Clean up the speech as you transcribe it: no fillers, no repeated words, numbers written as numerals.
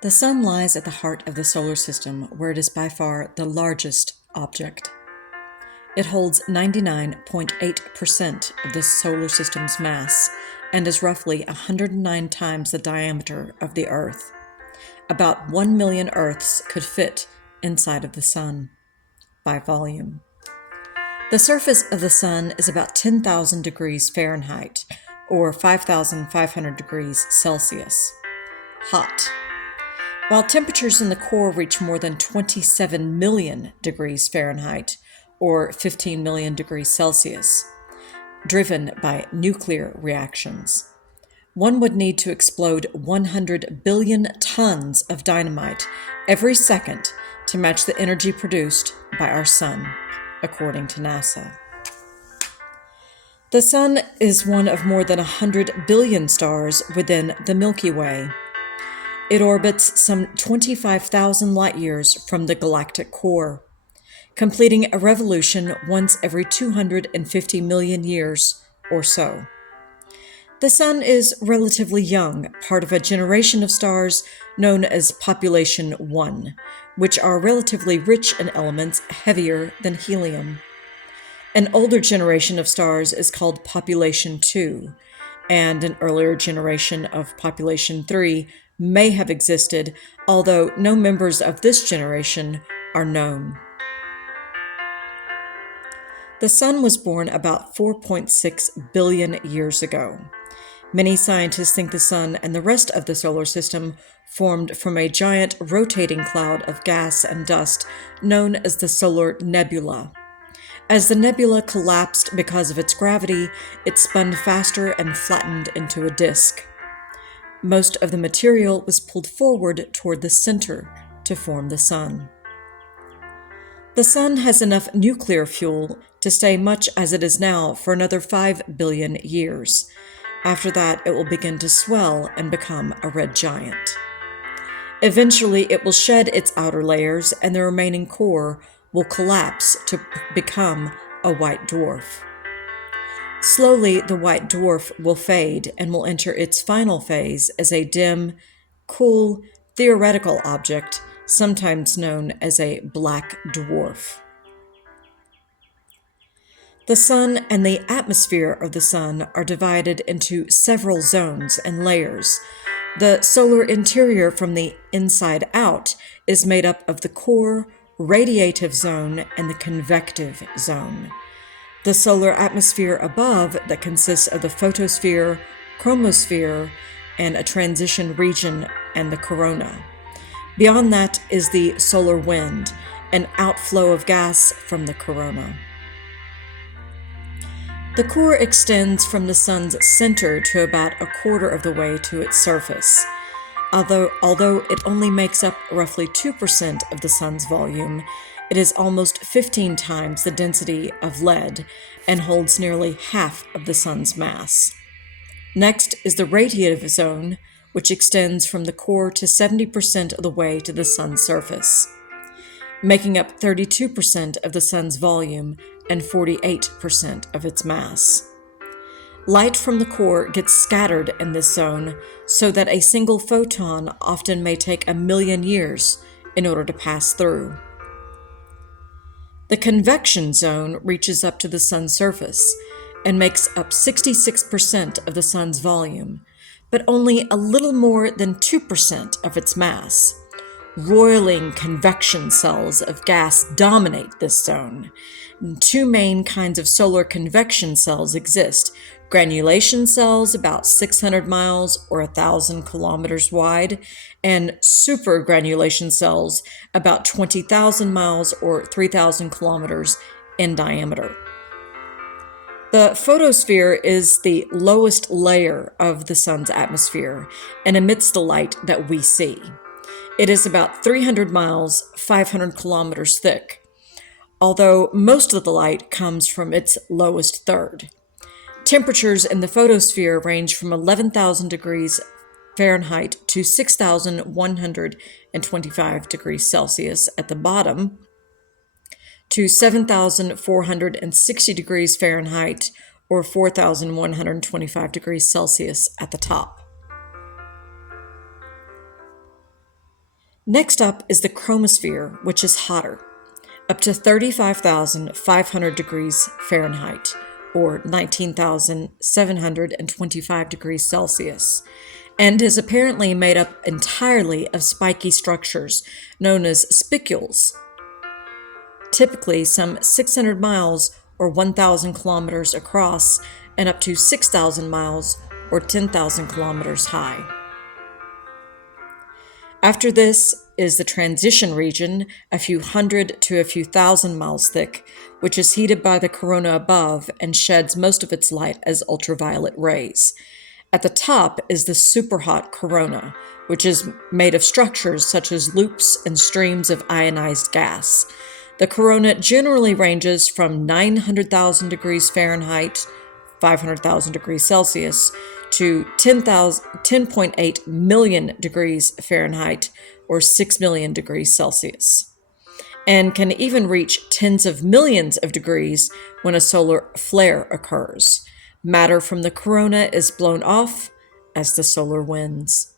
The Sun lies at the heart of the solar system, where it is by far the largest object. It holds 99.8% of the solar system's mass and is roughly 109 times the diameter of the Earth. About 1 million Earths could fit inside of the Sun by volume. The surface of the Sun is about 10,000 degrees Fahrenheit, or 5,500 degrees Celsius. Hot. While temperatures in the core reach more than 27 million degrees Fahrenheit, or 15 million degrees Celsius, driven by nuclear reactions. One would need to explode 100 billion tons of dynamite every second to match the energy produced by our Sun, according to NASA. The Sun is one of more than 100 billion stars within the Milky Way. It orbits some 25,000 light-years from the galactic core, completing a revolution once every 250 million years or so. The Sun is relatively young, part of a generation of stars known as Population 1, which are relatively rich in elements heavier than helium. An older generation of stars is called Population 2, and an earlier generation of Population 3 may have existed, although no members of this generation are known. The Sun was born about 4.6 billion years ago. Many scientists think the Sun and the rest of the solar system formed from a giant rotating cloud of gas and dust known as the solar nebula. As the nebula collapsed because of its gravity, it spun faster and flattened into a disk. Most of the material was pulled forward toward the center to form the Sun. The Sun has enough nuclear fuel to stay much as it is now for another 5 billion years. After that, it will begin to swell and become a red giant. Eventually, it will shed its outer layers, and the remaining core will collapse to become a white dwarf. Slowly, the white dwarf will fade and will enter its final phase as a dim, cool, theoretical object, sometimes known as a black dwarf. The Sun and the atmosphere of the Sun are divided into several zones and layers. The solar interior from the inside out is made up of the core, radiative zone, and the convective zone. The solar atmosphere above, that consists of the photosphere, chromosphere, and a transition region, and the corona. Beyond that is the solar wind, an outflow of gas from the corona. The core extends from the Sun's center to about a quarter of the way to its surface. Although it only makes up roughly 2% of the Sun's volume, it is almost 15 times the density of lead and holds nearly half of the Sun's mass. Next is the radiative zone, which extends from the core to 70% of the way to the Sun's surface, making up 32% of the Sun's volume and 48% of its mass. Light from the core gets scattered in this zone so that a single photon often may take 1 million years in order to pass through. The convection zone reaches up to the Sun's surface and makes up 66% of the Sun's volume, but only a little more than 2% of its mass. Roiling convection cells of gas dominate this zone. Two main kinds of solar convection cells exist: granulation cells about 600 miles or 1,000 kilometers wide, and supergranulation cells about 20,000 miles or 3,000 kilometers in diameter. The photosphere is the lowest layer of the Sun's atmosphere and emits the light that we see. It is about 300 miles, 500 kilometers thick, although most of the light comes from its lowest third. Temperatures in the photosphere range from 11,000 degrees Fahrenheit to 6,125 degrees Celsius at the bottom, to 7,460 degrees Fahrenheit or 4,125 degrees Celsius at the top. Next up is the chromosphere, which is hotter, up to 35,500 degrees Fahrenheit, or 19,725 degrees Celsius, and is apparently made up entirely of spiky structures known as spicules, typically some 600 miles or 1,000 kilometers across and up to 6,000 miles or 10,000 kilometers high. After this is the transition region, a few hundred to a few thousand miles thick, which is heated by the corona above and sheds most of its light as ultraviolet rays. At the top is the superhot corona, which is made of structures such as loops and streams of ionized gas. The corona generally ranges from 900,000 degrees Fahrenheit, 500,000 degrees Celsius, to 10.8 million degrees Fahrenheit, or 6 million degrees Celsius, and can even reach tens of millions of degrees when a solar flare occurs. Matter from the corona is blown off as the solar winds.